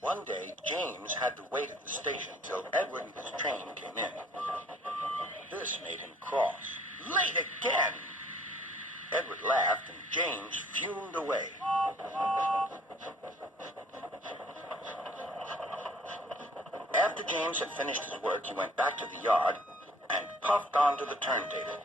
One day, James had to wait at the station till Edward and his train came in. This made him cross. Late again! Edward laughed, and James fumed away. After James had finished his work, he went back to the yard and puffed onto the turntable.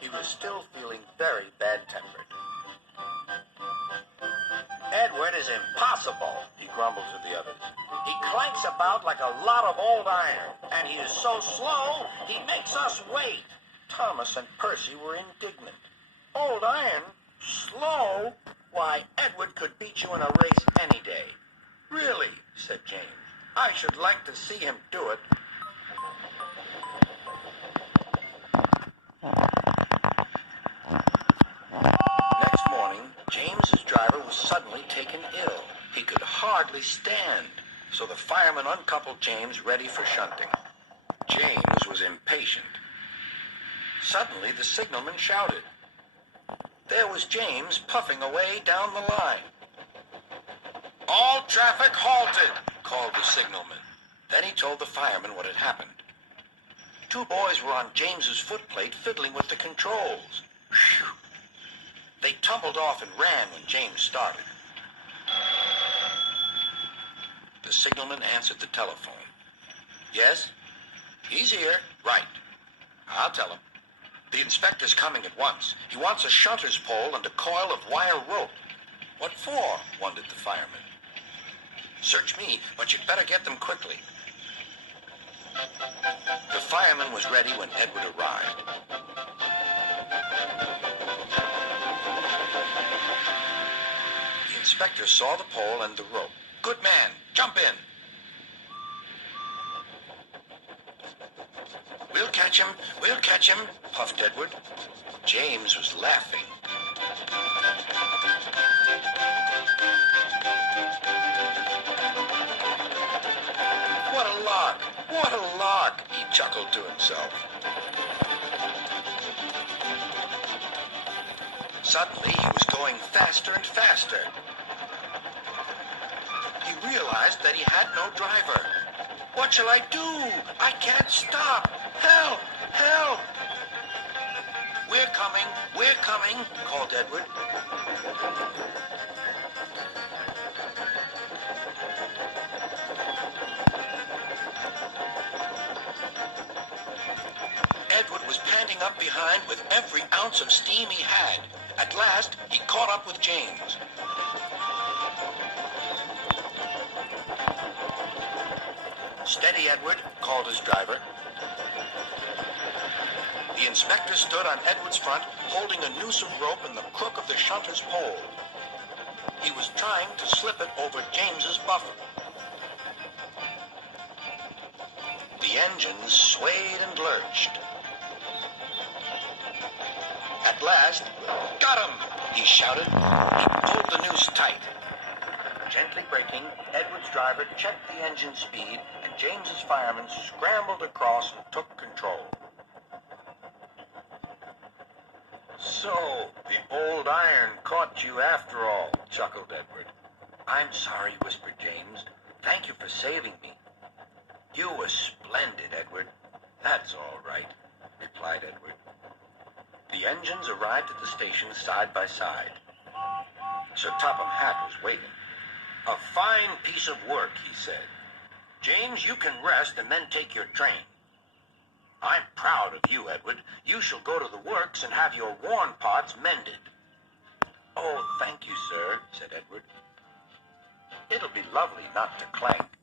He was still feeling very bad-tempered. "Edward is impossible," he grumbled to the others. "He clanks about like a lot of old iron, and he is so slow, he makes us wait." Thomas and Percy were indignant. "Old iron? Slow? Why, Edward could beat you in a race any day." "Really?" said James. "I should like to see him do it." Next morning, James's driver was suddenly taken ill. He could hardly stand, so the fireman uncoupled James ready for shunting. James was impatient. Suddenly, the signalman shouted. There was James puffing away down the line. "All traffic halted," called the signalman. Then he told the fireman what had happened. Two boys were on James's footplate fiddling with the controls. Phew! They tumbled off and ran when James started. The signalman answered the telephone. "Yes? He's here." "Right. I'll tell him. The inspector's coming at once. He wants a shunter's pole and a coil of wire rope." "What for?" wondered the fireman. "Search me, but you'd better get them quickly." The fireman was ready when Edward arrived. The inspector saw the pole and the rope. "Good man, jump in." We'll catch him, puffed Edward. James was laughing. What a lark, he chuckled to himself. Suddenly, he was going faster and faster. He realized that he had no driver. "What shall I do? I can't stop. Help! Help!" We're coming, called Edward. Edward was panting up behind with every ounce of steam he had. At last, he caught up with James. "Steady, Edward," called his driver. The inspector stood on Edward's front, holding a noose of rope in the crook of the shunter's pole. He was trying to slip it over James's buffer. The engines swayed and lurched. At last, "Got him!" he shouted. He pulled the noose tight. Gently braking, Edward's driver checked the engine speed, and James's fireman scrambled across and took control. "So, the old iron caught you after all," chuckled Edward. "I'm sorry," whispered James. "Thank you for saving me." "You were splendid, Edward." "That's all right," replied Edward. The engines arrived at the station side by side. Sir Topham Hatt was waiting. "A fine piece of work," he said. "James, you can rest and then take your train." "I'm proud of you, Edward. You shall go to the works and have your worn parts mended." "Oh, thank you, sir," said Edward. "It'll be lovely not to clank."